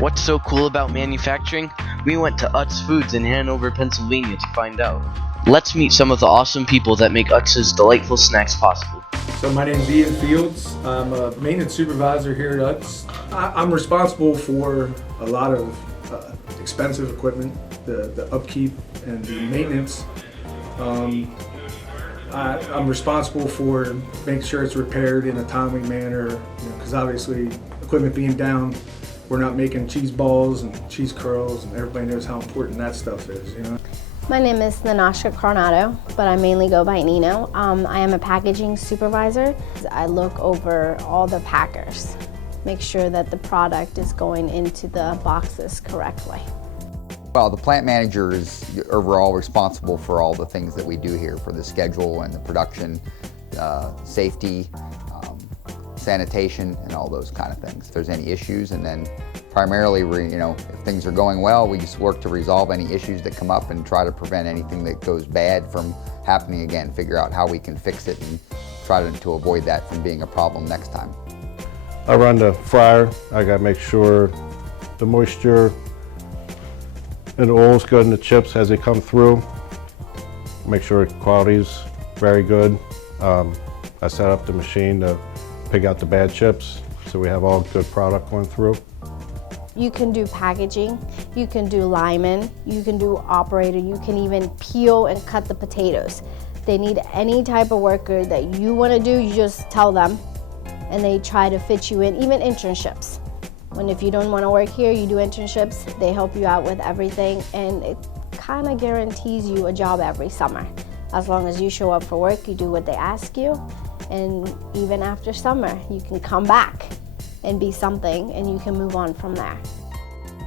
What's so cool about manufacturing? We went to Utz Foods in Hanover, Pennsylvania to find out. Let's meet some of the awesome people that make Utz's delightful snacks possible. So my name is Ian Fields. I'm a maintenance supervisor here at Utz. I'm responsible for a lot of expensive equipment, the upkeep and the maintenance. I'm responsible for making sure it's repaired in a timely manner, because obviously equipment being down, we're not making cheese balls and cheese curls, and everybody knows how important that stuff is. My name is Nanasha Coronado, but I mainly go by Nino. I am a packaging supervisor. I look over all the packers, make sure that the product is going into the boxes correctly. Well, the plant manager is overall responsible for all the things that we do here, for the schedule and the production, safety, sanitation, and all those kind of things. If there's any issues, and then primarily, if things are going well, we just work to resolve any issues that come up and try to prevent anything that goes bad from happening again, figure out how we can fix it and try to avoid that from being a problem next time. I run the fryer. I gotta make sure the moisture and the oil's good in the chips as they come through. Make sure the quality's very good. I set up the machine to pick out the bad chips, so we have all good product going through. You can do packaging, you can do lineman, you can do operator, you can even peel and cut the potatoes. They need any type of worker that you want to do, you just tell them, and they try to fit you in, even internships. If you don't want to work here, you do internships, they help you out with everything, and it kind of guarantees you a job every summer. As long as you show up for work, you do what they ask you, and even after summer, you can come back and be something, and you can move on from there.